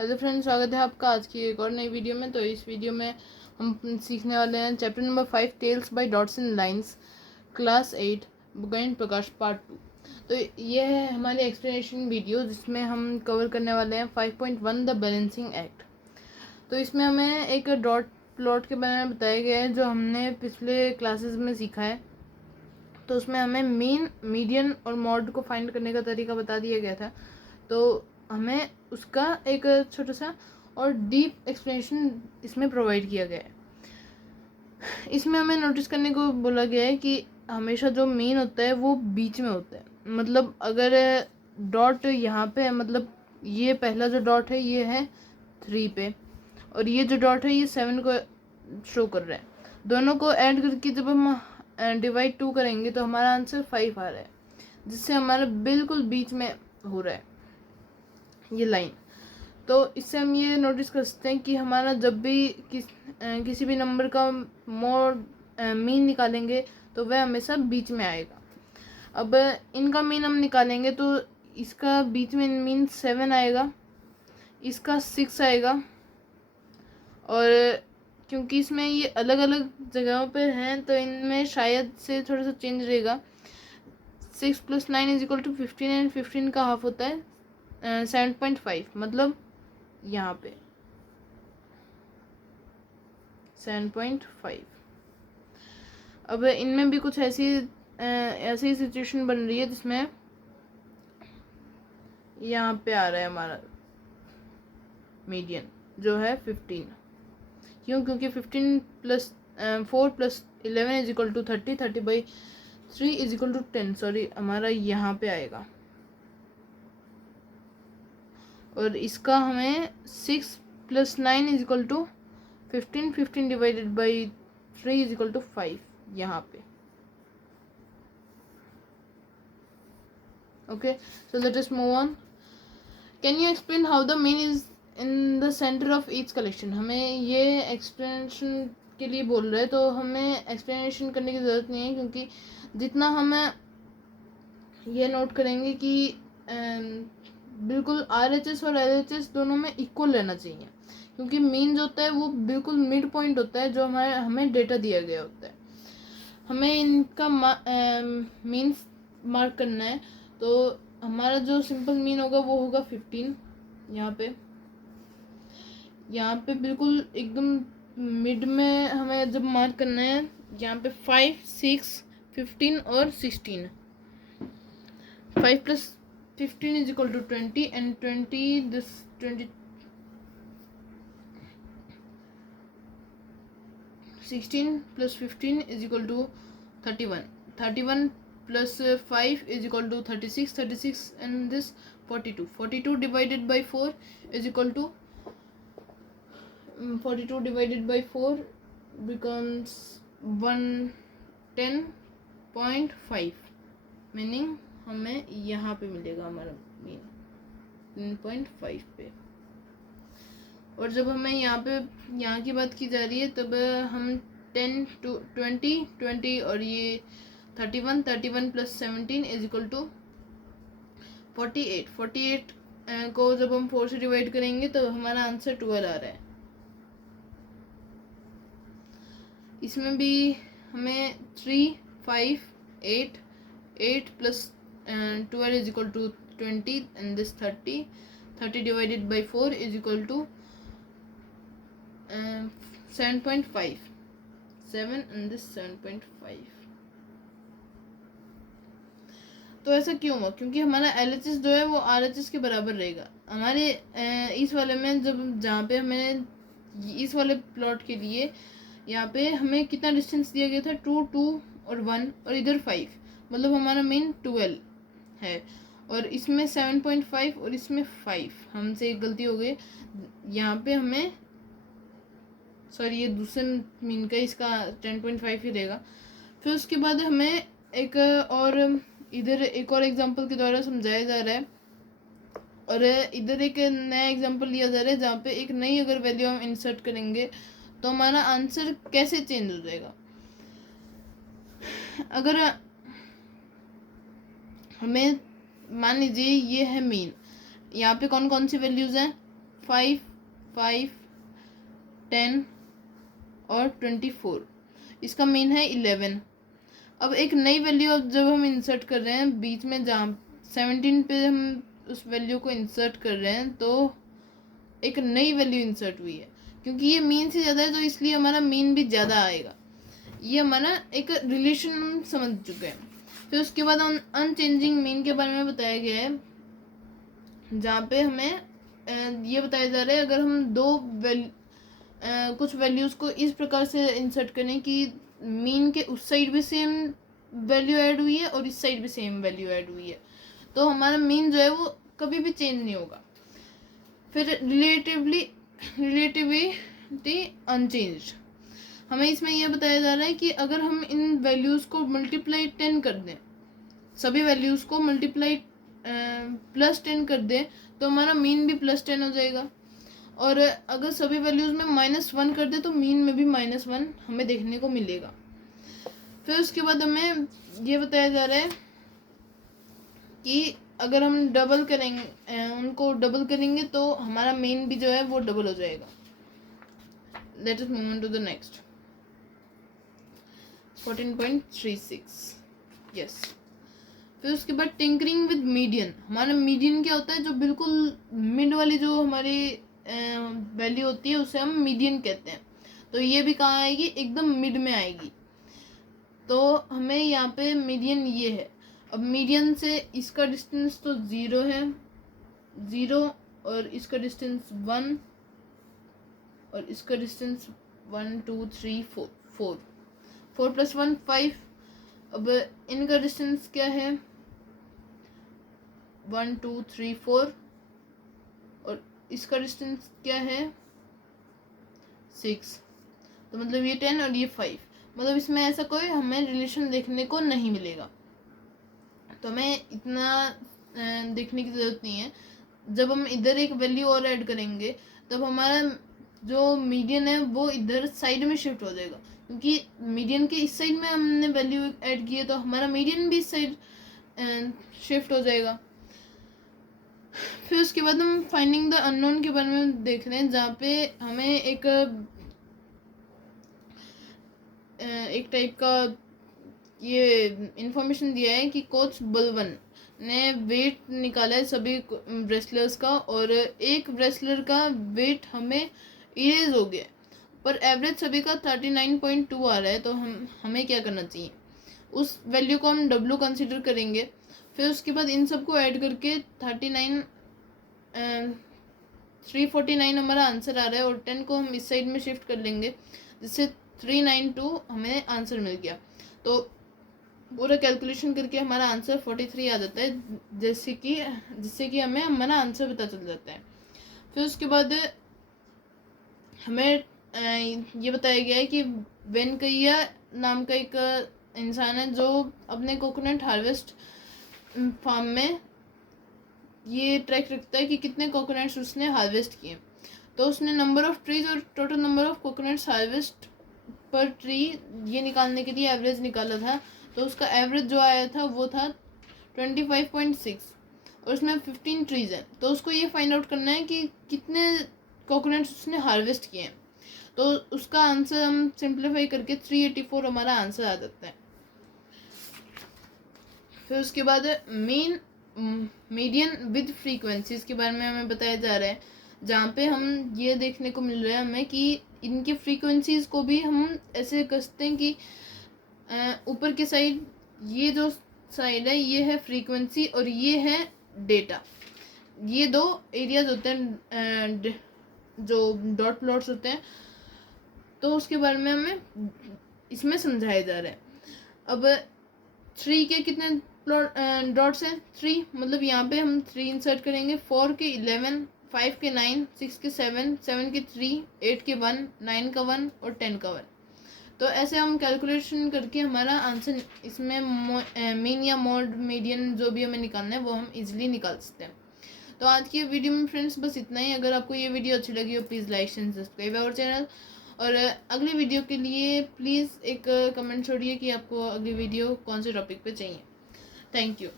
Hello friends, स्वागत है आपका आज की एक और नई वीडियो में। तो इस वीडियो में हम सीखने वाले हैं chapter number 5 tales by dots and lines, class 8 बुगाइन प्रकाश पार्ट 2। तो ये है हमारी एक्सप्लेनेशन वीडियो जिसमें हम कवर करने वाले हैं 5.1 द बैलेंसिंग एक्ट। तो इसमें हमें एक डॉट प्लॉट के बारे में बताया गया है जो हमने पिछले क्लासेस में सीखा है। तो उसमें हमें मीन, मीडियन और मॉड को फाइंड करने का तरीका बता दिया गया था। तो हमें उसका एक छोटा सा और डीप एक्सप्लेनेशन इसमें प्रोवाइड किया गया है। इसमें हमें नोटिस करने को बोला गया है कि हमेशा जो मीन होता है वो बीच में होता है। मतलब अगर डॉट यहाँ पे है, मतलब ये पहला जो डॉट है ये है 3 पे और ये जो डॉट है ये 7 को शो कर रहा है। दोनों को ऐड करके जब हम डिवाइड 2 करेंगे तो हमारा आंसर 5 आ रहा है, जिससे हमारा बिल्कुल बीच में हो रहा है ये लाइन। तो इससे हम ये नोटिस कर सकते हैं कि हमारा जब भी किसी भी नंबर का मोड मीन निकालेंगे तो वह हमेशा बीच में आएगा। अब इनका मीन हम निकालेंगे तो इसका बीच में मीन 7 आएगा, इसका 6 आएगा, और क्योंकि इसमें ये अलग अलग जगहों पर हैं तो इनमें शायद से थोड़ा सा चेंज रहेगा। 6 + 9 = 15 एंड 15 का हाफ होता है 7.5, मतलब यहाँ पे 7.5। अब इनमें भी कुछ ऐसी सिचुएशन बन रही है जिसमें यहाँ पे आ रहा है हमारा मीडियन जो है 15। क्यों? क्योंकि 15 + 4 + 11 = 30, 30/3 = 10। सॉरी, हमारा यहाँ पे आएगा। और इसका हमें 6 + 9 = 15, 15/3 = 5 यहाँ पे। Okay, so let us move on. Can you explain how the mean is in the center of each collection? हमें ये एक्सप्लेनेशन के लिए बोल रहे हैं, तो हमें एक्सप्लेनेशन करने की ज़रूरत नहीं है, क्योंकि जितना हम ये नोट करेंगे कि बिल्कुल RHS और LHS दोनों में इक्वल रहना चाहिए, क्योंकि मीन जो होता है वो बिल्कुल मिड पॉइंट होता है जो हमें डेटा दिया गया होता है। हमें इनका मीन्स मार्क करना है, तो हमारा जो सिंपल मीन होगा वो होगा 15। यहाँ पे बिल्कुल एकदम मिड में हमें जब मार्क करना है, यहाँ पे 5, 6, 15 और 16। 5 + 15 = 20 and 20 16 + 15 = 31. 31 + 5 = 36. 36 and this 42. 42 divided by 4 = 42 divided by 4 becomes 110.5, meaning हमें यहाँ पे मिलेगा हमारा मीन 10.5 पे। और जब हमें यहाँ की बात की जा रही है तब हम 10 to 20 और ये 31 + 17 = 48। 48 को जब हम 4 से डिवाइड करेंगे तो हमारा आंसर 12 आ रहा है। इसमें भी हमें 3, 5, 8 + 12 = 20 and this 30 divided by 4 = 7.5. 7 and this 7.5। तो ऐसा क्यों हुआ? क्योंकि हमारा LHS जो है वो RHS के बराबर रहेगा। हमारे इस वाले में जहाँ पे हमें इस वाले प्लॉट के लिए यहाँ पे हमें कितना डिस्टेंस दिया गया था? 2, 2 और 1 और इधर 5, मतलब हमारा मीन 12 है। और इसमें 7.5 और इसमें 5, हमसे एक गलती हो गई। यहाँ पे हमें सॉरी, ये दूसरे मीन का इसका 10.5 ही रहेगा। फिर उसके बाद हमें एक और इधर एक और एग्जांपल के द्वारा समझाया जा रहा है, और इधर एक नया एग्जांपल लिया जा रहा है जहाँ पे एक नई अगर वैल्यू हम इंसर्ट करेंगे तो हमारा आंसर कैसे चेंज हो जाएगा। अगर हमें मान लीजिए ये है मीन, यहाँ पे कौन कौन सी वैल्यूज़ हैं? 5, 5, 10 और 24। इसका मीन है 11। अब एक नई वैल्यू जब हम इंसर्ट कर रहे हैं बीच में, जहाँ 17 पे हम उस वैल्यू को इंसर्ट कर रहे हैं, तो एक नई वैल्यू इंसर्ट हुई है। क्योंकि ये मीन से ज़्यादा है तो इसलिए हमारा मीन भी ज़्यादा आएगा। ये हमारा एक रिलेशन हम समझ चुके हैं। फिर उसके बाद अनचेंजिंग मीन के बारे में बताया गया है, जहाँ पे हमें ये बताया जा रहा है अगर हम कुछ वैल्यूज़ को इस प्रकार से इंसर्ट करें कि मीन के उस साइड भी सेम वैल्यू ऐड हुई है और इस साइड भी सेम वैल्यू ऐड हुई है, तो हमारा मीन जो है वो कभी भी चेंज नहीं होगा। फिर रिलेटिविटी अनचेंज्ड, हमें इसमें यह बताया जा रहा है कि अगर हम इन वैल्यूज़ को मल्टीप्लाई 10 कर दें, सभी वैल्यूज़ को मल्टीप्लाई +10 कर दें, तो हमारा मीन भी +10 हो जाएगा। और अगर सभी वैल्यूज़ में -1 कर दे तो मीन में भी -1 हमें देखने को मिलेगा। फिर उसके बाद हमें ये बताया जा रहा है कि अगर हम डबल करेंगे, उनको डबल करेंगे तो हमारा मीन भी जो है वो डबल हो जाएगा। Let us move on to the next 14.36। Yes. फिर उसके बाद टिंकरिंग विद मीडियन, हमारा मीडियन क्या होता है, जो बिल्कुल मिड वाली जो हमारी वैल्यू होती है उसे हम मीडियन कहते हैं। तो ये भी कहाँ आएगी, एकदम मिड में आएगी। तो हमें यहाँ पे मीडियन ये है। अब मीडियन से इसका डिस्टेंस तो 0 है, 0, और इसका डिस्टेंस 1, और इसका डिस्टेंस 1 2 3 4, 4 + 1 5। अब इनका डिस्टेंस क्या है, 1 2 3 4, और इसका डिस्टेंस क्या है 6। तो मतलब ये 10 और ये 5, मतलब इसमें ऐसा कोई हमें रिलेशन देखने को नहीं मिलेगा। तो हमें इतना देखने की ज़रूरत नहीं है। जब हम इधर एक वैल्यू और ऐड करेंगे तब हमारा जो मीडियन है वो इधर साइड में शिफ्ट हो जाएगा, क्योंकि मीडियन के इस साइड में हमने वैल्यू ऐड की है तो हमारा मीडियन भी इस साइड शिफ्ट हो जाएगा। फिर उसके बाद हम फाइंडिंग द अननोन के बारे में देख रहे हैं, जहाँ पे हमें एक टाइप का ये इंफॉर्मेशन दिया है कि कोच बलवन ने वेट निकाला है सभी रेसलर्स का, और एक रेसलर का वेट हमें इरेज हो गया, पर एवरेज सभी का 39.2 आ रहा है। तो हमें क्या करना चाहिए, उस वैल्यू को हम W कंसिडर करेंगे। फिर उसके बाद इन सबको ऐड करके 349 हमारा आंसर आ रहा है, और 10 को हम इस साइड में शिफ्ट कर लेंगे, जिससे 392 हमें आंसर मिल गया। तो पूरा कैलकुलेशन करके हमारा आंसर 43 आ जाता है, जिससे कि हमें हमारा आंसर पता चल जाता है। फिर उसके बाद हमें ये बताया गया है कि वेनकैया नाम का एक इंसान है जो अपने कोकोनट हार्वेस्ट फार्म में ये ट्रैक रखता है कि कितने कोकोनट्स उसने हार्वेस्ट किए। तो उसने नंबर ऑफ ट्रीज और total number of coconuts harvest पर ट्री ये निकालने के लिए एवरेज निकाला था। तो उसका एवरेज जो आया था वो था 25.6, और उसमें 15 ट्रीज हैं। तो उसको ये फाइंड आउट करना है कि कितने कोकोनट्स उसने हार्वेस्ट किए हैं। तो उसका आंसर हम सिंप्लीफाई करके 384 हमारा आंसर आ जाता है। फिर उसके बाद मीडियन विद फ्रीक्वेंसीज के बारे में हमें बताया जा रहा है, जहाँ पे हम ये देखने को मिल रहा है हमें कि इनके फ्रीक्वेंसीज को भी हम ऐसे कसते हैं कि ऊपर की साइड, ये जो साइड है ये है फ्रीक्वेंसी और ये है डेटा। ये दो एरियाज होते हैं जो डॉट प्लॉट्स होते हैं, तो उसके बारे में हमें इसमें समझाया जा रहा है। अब 3 के कितने डॉट्स हैं, 3, मतलब यहाँ पे हम 3 इंसर्ट करेंगे। 4 के 11, 5 के 9, 6 के 7, 7 के 3, 8 के 1, 9 का 1 और 10 का 1। तो ऐसे हम कैलकुलेशन करके हमारा आंसर इसमें मीन या मोड मीडियन जो भी हमें निकालना है वो हम इजीली निकाल सकते हैं। तो आज की वीडियो में फ्रेंड्स बस इतना ही। अगर आपको ये वीडियो अच्छी लगी हो please like and subscribe our channel, और अगली वीडियो के लिए प्लीज़ एक कमेंट छोड़िए कि आपको अगली वीडियो कौन से टॉपिक पे चाहिए। Thank you.